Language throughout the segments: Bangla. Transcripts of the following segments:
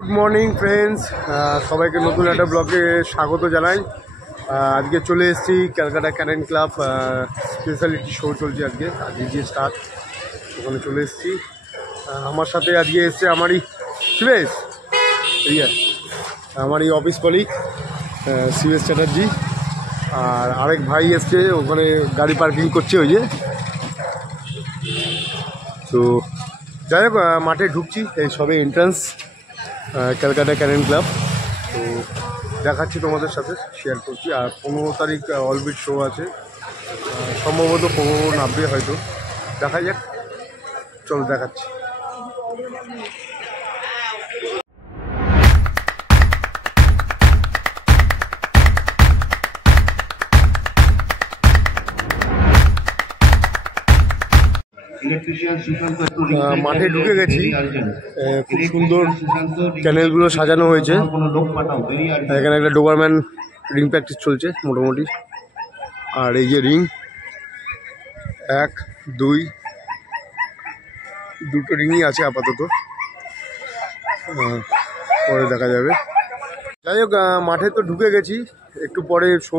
গুড মর্নিং ফ্রেন্ডস, সবাইকে নতুন একটা ব্লগে স্বাগত জানাই। আজকে চলে এসেছি Calcutta Canon club, speciality show চলছে আজকে যে স্টার্ট, ওখানে চলে এসেছি। আমার সাথে আজকে এসছে আমারই শিবেশ, আমারই অফিস কলিগ শিবেশ চ্যাটার্জি, আর আরেক ভাই এসছে, ওখানে গাড়ি পার্কিং করছে ওই যে। তো যাই হোক, মাঠে ঢুকছি, এই সবে এন্ট্রান্স ক্যালকাটা ক্যানেন ক্লাব। তো দেখাচ্ছি তোমাদের সাথে, শেয়ার করছি। আর 15 তারিখ অলবিট শো আছে, সম্ভবত 15 নামবে হয়তো, দেখা যাক। চলো দেখাচ্ছি। মাঠে ঢুকে গেছি, খুব সুন্দর ক্যানেলগুলো সাজানো হয়েছে। এখানে একটা ডোবারম্যান রিং প্র্যাকটিস চলছে মোটামুটি। আর এই যে রিং 1, 2, দুটো রিংই আছে আপাতত, পরে দেখা যাবে। যাই হোক, মাঠে তো ঢুকে গেছি, একটু পরে শো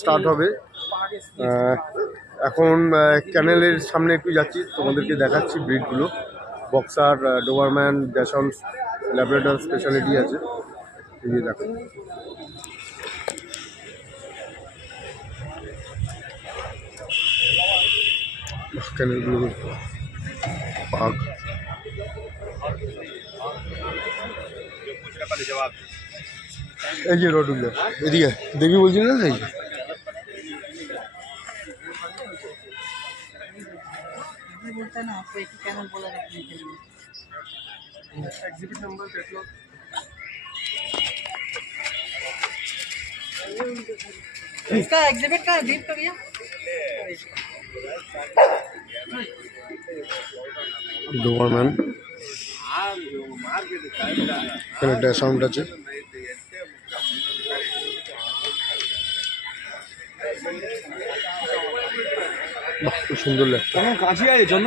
স্টার্ট হবে। এখন ক্যানেলের সামনে একটু যাচ্ছি, তোমাদেরকে দেখাচ্ছি ব্রিডগুলো। বক্সার, ডোবারম্যান, ড্যাশন, ল্যাব্রাডর স্পেশালিটি আছে, এই যে দেখো। ক্যানেলগুলো পাক, এই যে রডগুলো এদিকে দেখবি বলছি না, এই एग्जिबिट नंबर देख लो। इसका एग्जिबिट का डीप कर दिया डोबरमैन এখানে একটা সাউন্ড আছে। বাহ, খুব সুন্দর লাগছে। কোনো কাশি আছে জন্য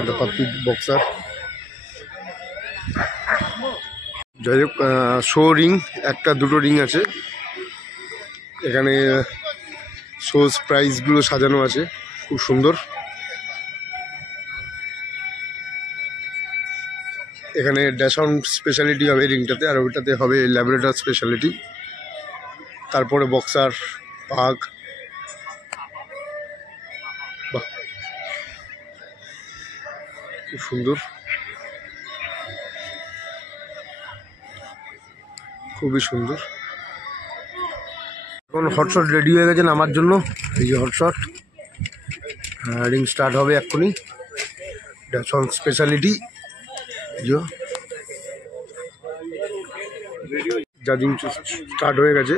একটা পাপি বক্সার। যাই হোক, শো রিং একটা দুটো রিং আছে এখানে। শোজ প্রাইজগুলো সাজানো আছে খুব সুন্দর। এখানে ড্যাশন স্পেশালিটি হবে রিংটাতে, আর ওইটাতে হবে ল্যাবরেটর স্পেশালিটি। তারপরে বক্সার, পাক। বাহ, খুব সুন্দর, খুবই সুন্দর। এখন হটশট রেডি হয়ে গেছেন আমার জন্য, এই যে হটশট। রিং স্টার্ট হবে এক্ষুনি, ড্যাশন স্পেশালিটি। জাজিং স্টার্ট হয়ে গেছে।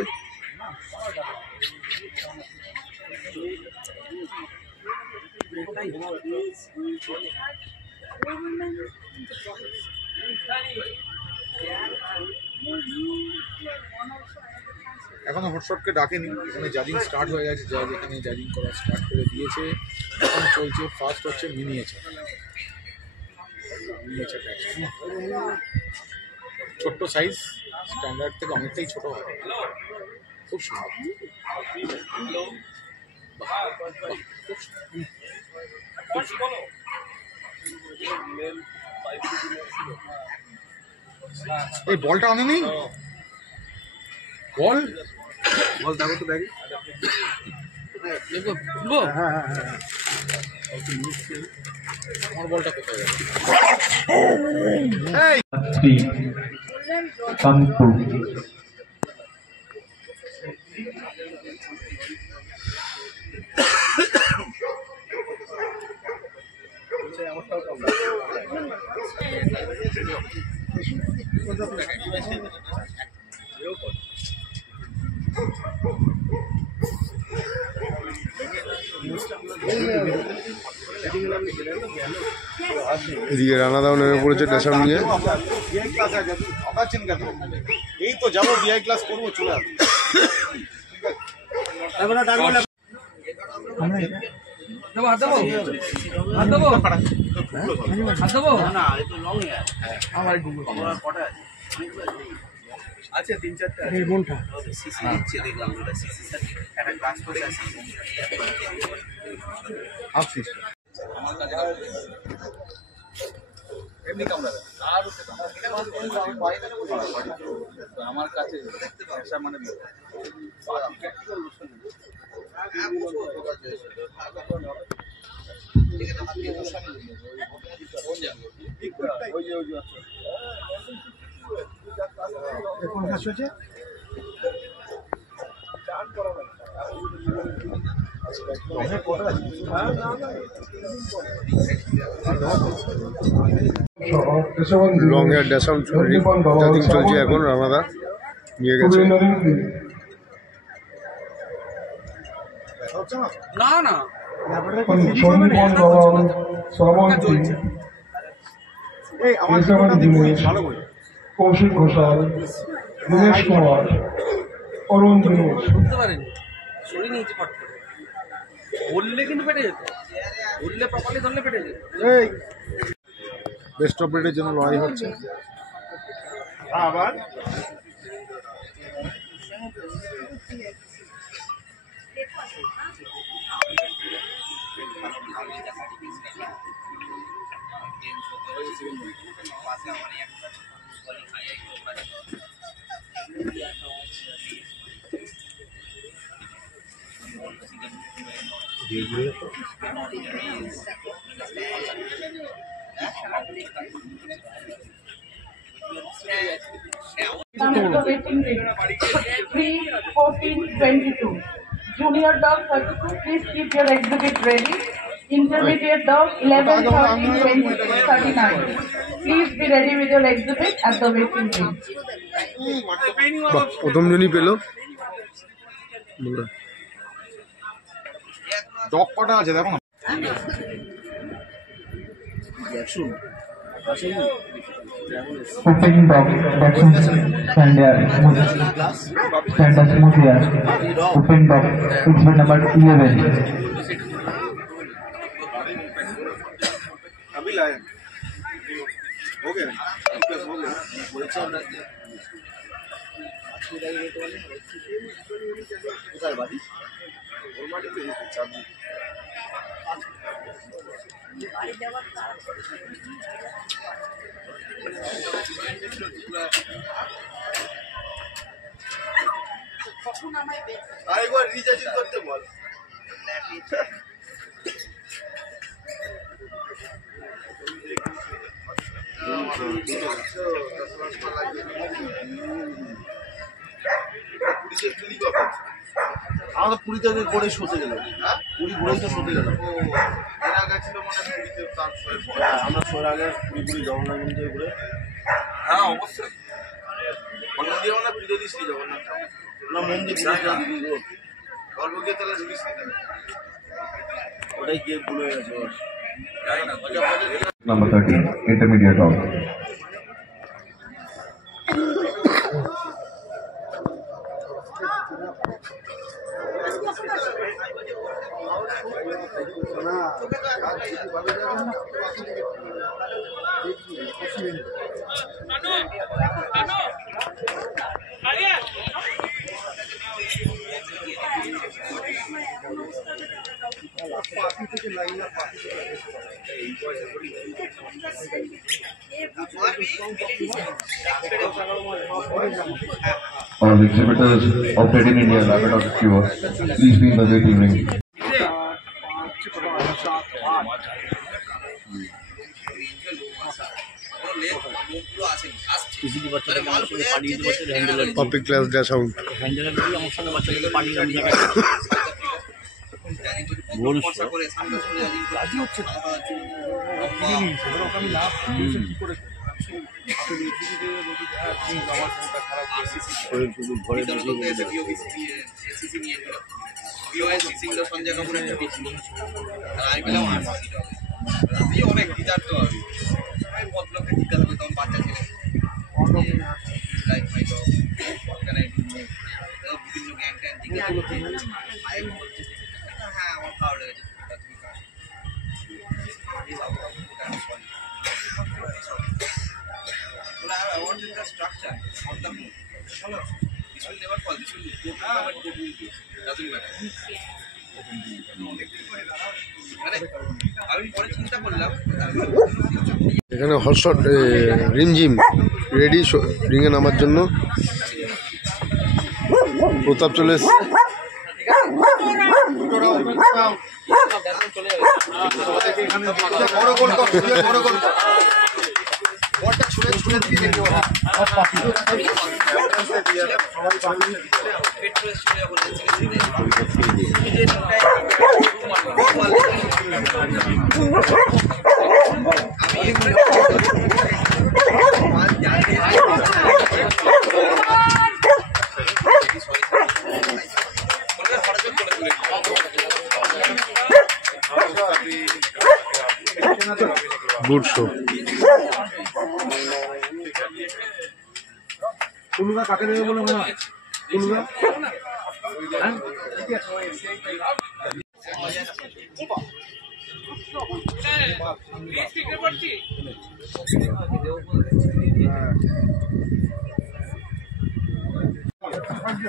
এখনো হটশটকে ডাকেনি, এখানে জাজিং স্টার্ট হয়ে গেছে। জাজ এখানে জাজিং করা স্টার্ট করে দিয়েছে। এখন চলছে, ফার্স্ট হচ্ছে মিনিয়েচার ছোট্ট সাইজ, স্ট্যান্ডার্ড থেকে অনেকটাই ছোট হয়, খুব সুন্দর। এই বলটা আনেনি, বল বল দেখো তো ব্যাগে। আমার বলটা কোথায় গেল? এদিকে রানা দাও নেমে পড়েছে ড্যাশন নিয়ে। এই তো যাবো, বিআই ক্লাস করবো, চলে আসবো। দেবো হাত দেবো হাত দেবো হাত দেবো আমার গুগল আচ্ছা 3-4টা এই বোনটা সিসি দিচ্ছে দেখলাম ওটা সিসি সাথে একটা ক্লাস করে আছে আসছিস আমার কাছে এমনি কামড়াবে আর আমার কাছে দেখতে পাচ্ছি মানে কোন কাজ হচ্ছে লং হেয়ার ড্যাসাম জাজিং চলছে এখন রানাদা নিয়ে গেছে। না না কৌশিক ঘোষাল, দিনেশ কুমার, অরুণ দিনেশ। বুঝতে পারিনি সরি নিয়েছি ফট করে বললে কিন্তু পেটে যেত বললে প্রপারলি ধরলে পেটে যেত বেস্ট অফ ব্রিডের জন্য লড়াই হচ্ছে। আবার Waiting ring. 3, 14, 22. Junior dog 32, please keep your exhibit ready. Intermediate dog 11, 13, 22, 39. Please be ready with your exhibit at the waiting ring. প্রথম জনই পেলো। ডগ কটা আছে দেখো না। Opening dog, vaccine standard smooth here. Open dog, exhibit number 11. अभी लाए हो गया আরেকবার রিচার্জ করতে বল। আমরা পুরীতে করে শুতে গেলাম পুরী ঘুরেই তো শুতে গেলাম এরা গেছিল মানে পুরীতে তার আমরা শোয়ার আগে পুরী জগন্নাথ মন্দিরে ঘুরে হ্যাঁ অবশ্যই মন্দিরে মানে পুজো দিচ্ছি জগন্নাথ না মন্দির গল্প গিয়ে তাহলে ঝুলিস ওটাই গিয়ে ভুলে গেছে Number 13, intermediate dog. All exhibitors operating in India, Labrador Retrievers, please be in the waiting ring. Public class ড্যাসাউন্ড সঞ্জয় কাপুরের ছবি ছিল আর পেলাম অনেক টিচার তো আমি ভদ্রলোককে জিজ্ঞাসা করি তখন বাচ্চা ছেলে লাইফ মাই ডগ এখানে বিভিন্ন জ্ঞান ট্যান জিজ্ঞাসা করছি হ্যাঁ আমার ভালো লেগেছে structure of the moon. This will never fall. This will go to our total base. Doesn't matter. মানে আমি পরে চিন্তা করলাম এখানে হটশট রিমঝিম রেডি রিঙে নামার জন্য। প্রতাপ চলে এসছে। Good show. কুলুদা কাকে দেবে বলে মনে হয়? কুলুদা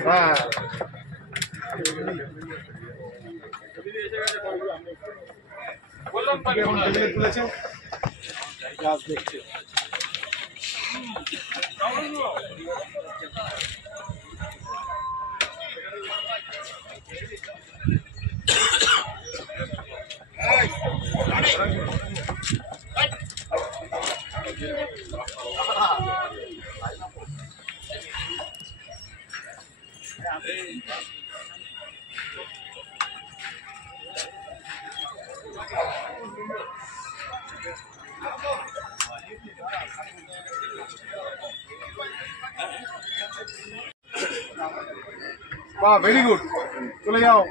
হ্যাঁ তুলেছে গাছ দেখছে। বাহ, ভেরি গুড, চলে যাও।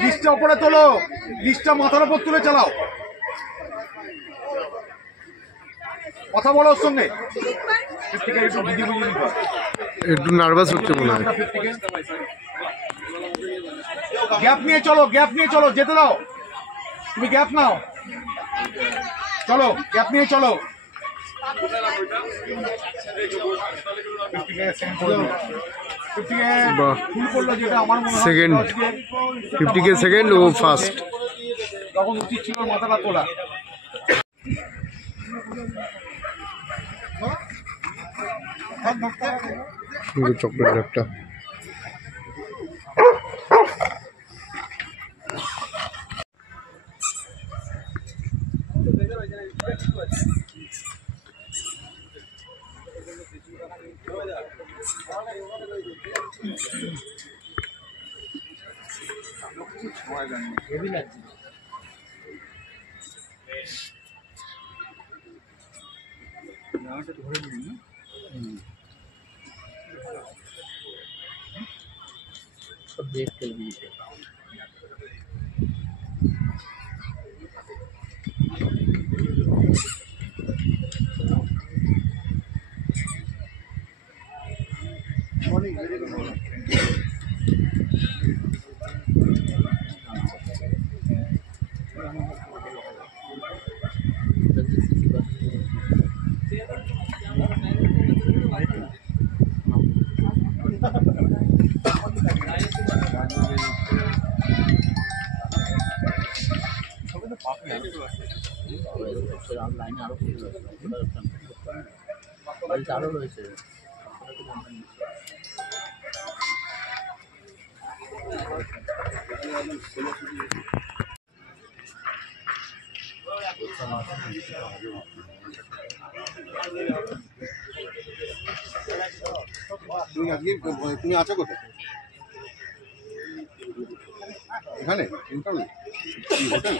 লিস্টটা উপরে তোলো, লিস্টটা মাথার উপর তুলে চালাও, কথা বলো ওর সঙ্গে। একটু নার্ভাস হচ্ছে মনে হয়। গ্যাপ নিয়ে চলো, গ্যাপ নিয়ে চলো, যেতে দাও, তুমি গ্যাপ নাও, চলো গ্যাপ নিয়ে চলো। সেকেন্ড 50K সেকেন্ড ও ফার্স্ট। তখন উচিত ছিল মাথাটা তোলা। চকলেট একটা চালু রয়েছে। তুমি আছো কোথায়? এখানে হোটেল?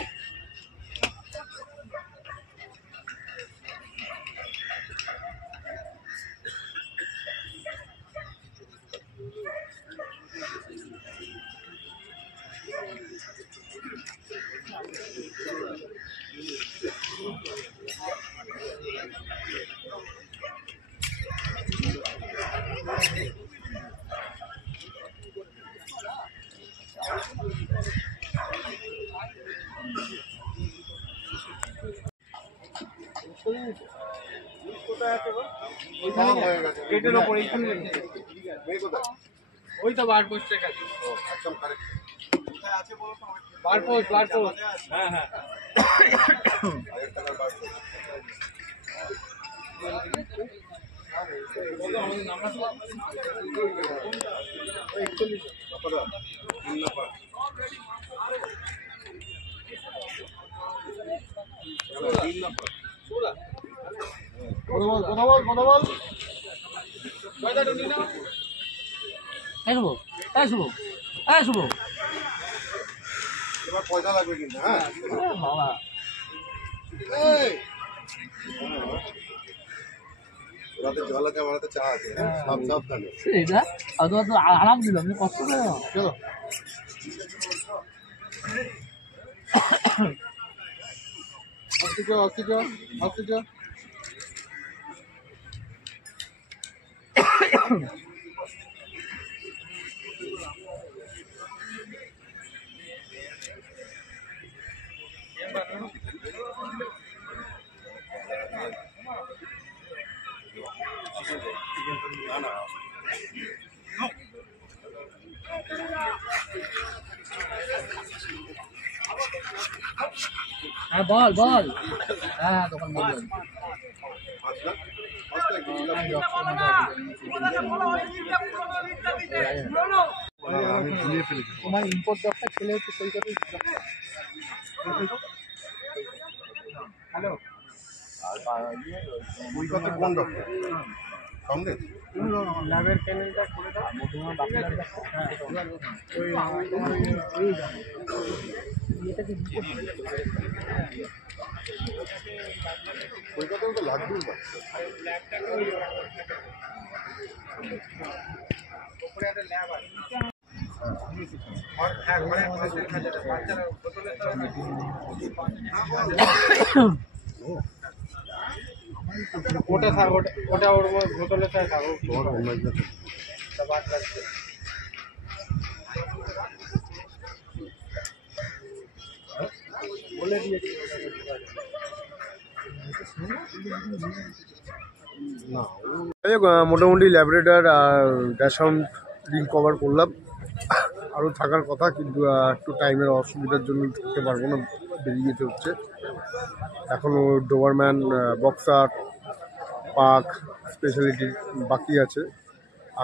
গেটের ওপর এইখানে ওই তো বার পোস্টের কাছে বার পোস্ট হ্যাঁ হ্যাঁ এবার পয়সা লাগবে কিন্তু, হ্যাঁ রাতে জল আছে, আমার হাতে চা আছে, সাবধানে। আরাম দিল আমি কষ্ট করে চলো আসতে হ্যাঁ বল হ্যাঁ দোকান বল আমি ভুলিয়ে ফেলেছি। তোমার ইম্পোর্ট ডকটা ছেলে হচ্ছে সেই কথা ওই কথা কোন ডক্টর সন্দেহ? ল্যাবের ক্যানেলটা খুলে দাও তোমার বাকি ওই কথা তো লাগবেই বাচ্চা। ওটা থাক ওটা ওর বোতলে থাক তোমার অন্য একজন বলে দিয়েছি যাই হোক, মোটামুটি ল্যাবরেটর আর ড্যাশাউন্ড রিং কভার করলাম। আরও থাকার কথা, কিন্তু একটু টাইমের অসুবিধার জন্য থাকতে পারবো না, বেরিয়ে যেতে হচ্ছে। এখনও ডোবারম্যান, বক্সার, পাক স্পেশালিটি বাকি আছে।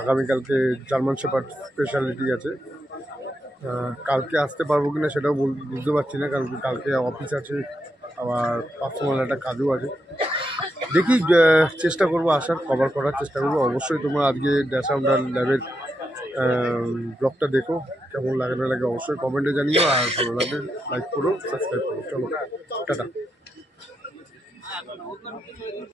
আগামীকালকে জার্মান শেপার্ড স্পেশালিটি আছে। কালকে আসতে পারবো কিনা সেটাও বুঝতে পারছি না, কারণ কালকে অফিস আছে, আবার পার্সোনাল একটা কাজও আছে। দেখি, চেষ্টা করবো আসার, কভার করার চেষ্টা করবো। অবশ্যই তোমরা আজকে ড্যাশাউন্ড আর ল্যাবের ব্লগটা দেখো, কেমন লাগে না লাগে অবশ্যই কমেন্টে জানিও। আর ভালো লাগলে লাইক করো, সাবস্ক্রাইব করো। চলো টাটা।